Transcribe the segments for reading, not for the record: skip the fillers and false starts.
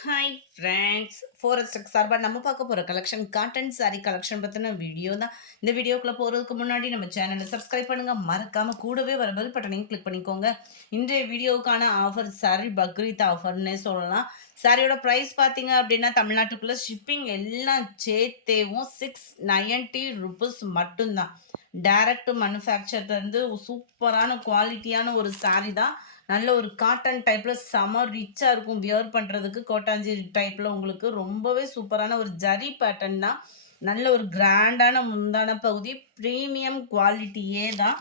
Hi friends, forest சார்பாக நம்ம பார்க்க போகிற கலெக்ஷன் காட்டன் சாரீ கலெக்ஷன் பற்றின வீடியோ தான். இந்த வீடியோக்குள்ளே போகிறதுக்கு முன்னாடி நம்ம சேனலை சப்ஸ்கிரைப் பண்ணுங்கள், மறக்காமல் கூடவே வர பெல் பட்டனையும் கிளிக் பண்ணிக்கோங்க. இன்றைய வீடியோவுக்கான ஆஃபர் சாரீ பக்ரீத் ஆஃபர்னே சொல்லலாம். சாரியோட ப்ரைஸ் பார்த்தீங்க அப்படின்னா தமிழ்நாட்டுக்குள்ளே ஷிப்பிங் எல்லாம் சேர்த்தேவும் 690 ருபீஸ் மட்டும்தான். டைரக்ட் மேனுஃபேக்சர்லேருந்து சூப்பரான குவாலிட்டியான ஒரு சாரீ தான். நல்ல ஒரு காட்டன் டைப்பில் செம ரிச்சாக இருக்கும். வியர் பண்ணுறதுக்கு கோட்டாஞ்சி டைப்பில் உங்களுக்கு ரொம்பவே சூப்பரான ஒரு ஜரி பேட்டர்ன் தான். நல்ல ஒரு கிராண்டான முந்தான பகுதி, ப்ரீமியம் குவாலிட்டியே தான்.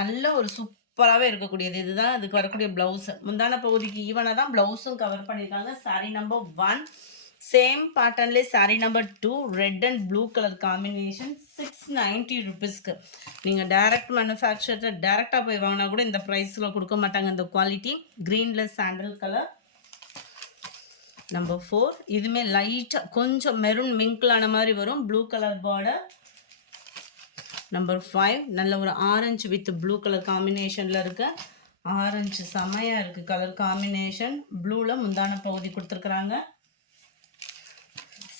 நல்ல ஒரு சூப்பராகவே இருக்கக்கூடியது. இதுதான் இதுக்கு வரக்கூடிய ப்ளவுஸு. முந்தான பகுதிக்கு ஈவனாக தான் ப்ளவுஸும் கவர் பண்ணியிருக்காங்க. சாரீ நம்பர் 1 சேம் பேட்டர்ன்லேயே sari number 2 red and blue colour combination 690 ருபீஸ்க்கு. நீங்கள் டைரக்ட் மேனுஃபேக்சரில் டேரெக்டாக போய் வாங்கினா கூட இந்த ப்ரைஸில் கொடுக்க மாட்டாங்க. இந்த குவாலிட்டி க்ரீனில் சாண்டல் கலர். நம்பர் 4 இதுவுமே லைட்டாக கொஞ்சம் மெரூன் மிங்கிளான மாதிரி வரும். Blue colour border. நம்பர் 5 நல்ல ஒரு ஆரஞ்சு வித் ப்ளூ கலர் காம்பினேஷனில் இருக்க. ஆரஞ்சு செமையாக இருக்குது கலர் காம்பினேஷன். ப்ளூவில் முந்தான பகுதி கொடுத்துருக்குறாங்க.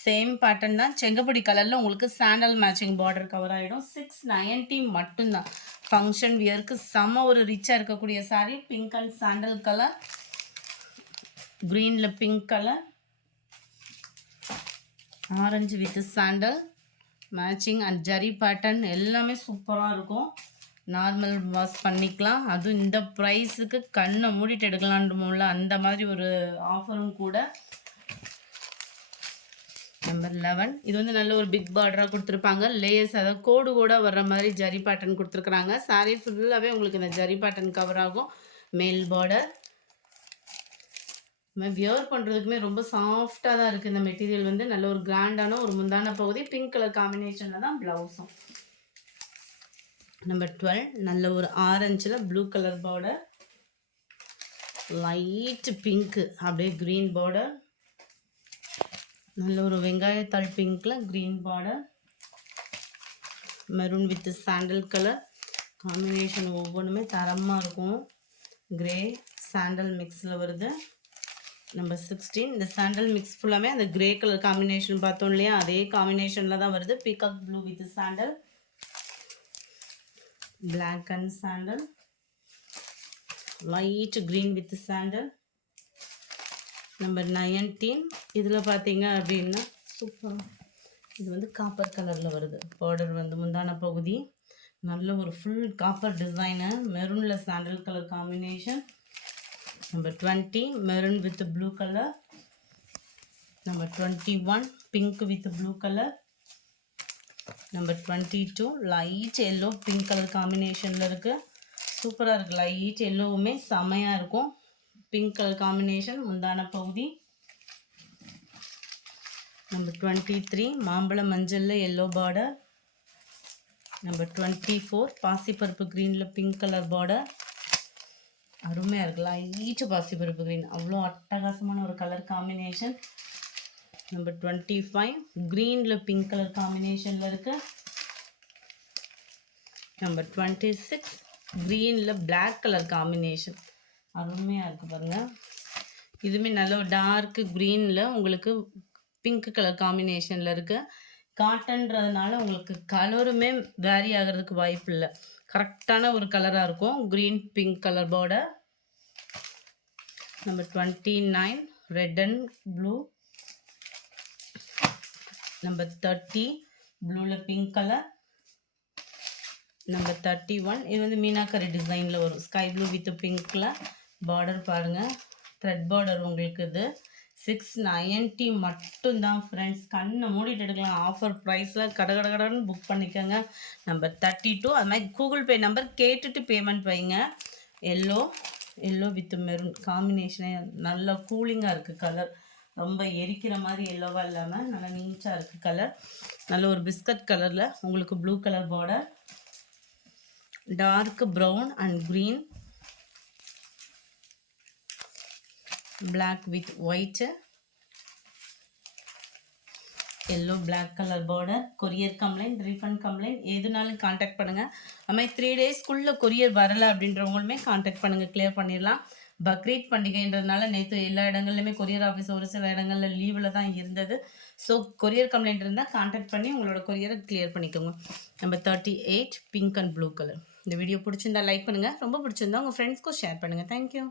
சேம் பேட்டர்ன் தான். செங்கப்பொடி கலரில் உங்களுக்கு சாண்டல் மேட்சிங் பார்டர் கவர் ஆகிடும். 690 மட்டும்தான். ஃபங்க்ஷன் வியருக்கு செம்ம ஒரு ரிச்சாக இருக்கக்கூடிய sari. Pink and sandal colour, க்ரீனில் pink colour, orange with sandal matching and zari pattern எல்லாமே சூப்பராக இருக்கும். நார்மல் வாஷ் பண்ணிக்கலாம். அதுவும் இந்த ப்ரைஸுக்கு கண்ணை மூடிட்டு எடுக்கலான்றோம்ல, அந்த மாதிரி ஒரு ஆஃபரும் கூட. நம்பர் 11 இது வந்து நல்ல ஒரு பிக் பார்டராக கொடுத்துருப்பாங்க. லேயர்ஸ் அதாவது கோடு கூட வர்ற மாதிரி ஜரி பேட்டர்ன் கொடுத்துருக்குறாங்க. சாரீ ஃபுல்லாகவே உங்களுக்கு இந்த ஜரி பேட்டர்ன் கவர் ஆகும். மேல் பார்டர். வியர் பண்ணுறதுக்குமே ரொம்ப சாஃப்டாக தான் இருக்குது. இந்த மெட்டீரியல் வந்து நல்ல ஒரு கிராண்டான ஒரு முந்தான பகுதி. பிங்க் கலர் காம்பினேஷனில் தான் ப்ளவுஸும். நம்பர் 12 நல்ல ஒரு ஆரஞ்சில் ப்ளூ கலர் பார்டர், லைட் பிங்க்கு அப்படியே க்ரீன் பார்டர், நல்ல ஒரு வெங்காயத்தாள் பிங்க்கில் green border, maroon with sandal colour combination ஒவ்வொன்றுமே தரமாக இருக்கும். கிரே சாண்டல் மிக்ஸில் வருது. நம்பர் 16 இந்த சாண்டல் மிக்ஸ் ஃபுல்லாமே அந்த கிரே கலர் காம்பினேஷன் பார்த்தோம் இல்லையா, அதே காம்பினேஷனில் தான் வருது. Peacock blue with sandal, black and sandal, light green with sandal. Number 19 இதில் பார்த்தீங்க அப்படின்னா சூப்பர். இது வந்து காப்பர் கலரில் வருது. பார்டர் வந்து முந்தான பகுதி நல்ல ஒரு ஃபுல் காப்பர் டிசைனு. மெரூனில் sandal colour combination. Number 20 maroon with blue colour. Number 21 pink with blue colour. Number 22 light yellow pink colour காம்பினேஷனில் இருக்குது. சூப்பராக இருக்குது. லைட் எல்லோவுமே செமையாக இருக்கும். பிங்க் கலர் காம்பினேஷன் முந்தான பகுதி. நம்பர் 23 மாம்பழ மஞ்சளில் எல்லோ பார்டர். நம்பர் 24 பாசிப்பருப்பு க்ரீனில் பிங்க் கலர் பார்டர். அருமையாக இருக்குது. லைட்டு பாசிப்பருப்பு க்ரீன் அவ்வளோ அட்டகாசமான ஒரு கலர் காம்பினேஷன். நம்பர் 25 க்ரீனில் பிங்க் கலர் காம்பினேஷனில் இருக்கு. நம்பர் 26 க்ரீனில் பிளாக் கலர் காம்பினேஷன் அருமையாக இருக்குது பாருங்கள். இதுவுமே நல்ல ஒரு டார்க்கு க்ரீனில் உங்களுக்கு பிங்க் கலர் காம்பினேஷனில் இருக்குது. காட்டன்றதுனால உங்களுக்கு கலருமே வேரி ஆகிறதுக்கு வாய்ப்பு இல்லை. கரெக்டான ஒரு கலராக இருக்கும். Green pink colour border. Number 29 red and blue. Number 30 ப்ளூவில் பிங்க் கலர். நம்பர் 31 இது வந்து மீனாக்கரி டிசைனில் வரும். ஸ்கை ப்ளூ வித் பிங்க்கில் பார்டர் பாருங்கள். த்ரெட் பார்டர் உங்களுக்கு இது 690 மட்டும்தான் ஃப்ரெண்ட்ஸ். கண்ணை மூடிட்டு எடுக்கலாம். ஆஃபர் ப்ரைஸில் கடன்னு புக் பண்ணிக்கோங்க. நம்பர் 32 அது மாதிரி கூகுள் பே நம்பர் கேட்டுட்டு பேமெண்ட் வைங்க. எல்லோ வித் மெரூன் காம்பினேஷனே நல்லா கூலிங்காக இருக்குது. கலர் ரொம்ப எரிக்கிற மாதிரி எல்லோவாக இல்லாமல் நல்லா நீட்டாக இருக்குது கலர். நல்ல ஒரு பிஸ்கட் கலரில் உங்களுக்கு blue colour border, dark brown and green, black with white, yellow black color border. courier complaint refund complaint எதுனாலும் காண்டாக்ட் பண்ணுங்கள். அது மாதிரி 3 days குள்ளே கொரியர் வரலை அப்படின்றவங்களுமே காண்டாக்ட் பண்ணுங்கள், கிளியர் பண்ணிடலாம். பக்ரீத் பண்டிகைன்றதுனால நேற்று எல்லா இடங்கள்லையுமே கொரியர் ஆஃபீஸ் ஒரு சில இடங்களில் லீவில் தான் இருந்தது. ஸோ கொரியர் கம்ப்ளைண்ட் இருந்தால் கான்டாக்ட் பண்ணி உங்களோட கொரியரை கிளியர் பண்ணிக்கோங்க. Number 38 pink and blue colour. இந்த வீடியோ பிடிச்சிருந்தா லைக் பண்ணுங்கள், ரொம்ப பிடிச்சிருந்தா உங்கள் ஃப்ரெண்ட்ஸ்க்கும் ஷேர் பண்ணுங்கள். தேங்க்யூ.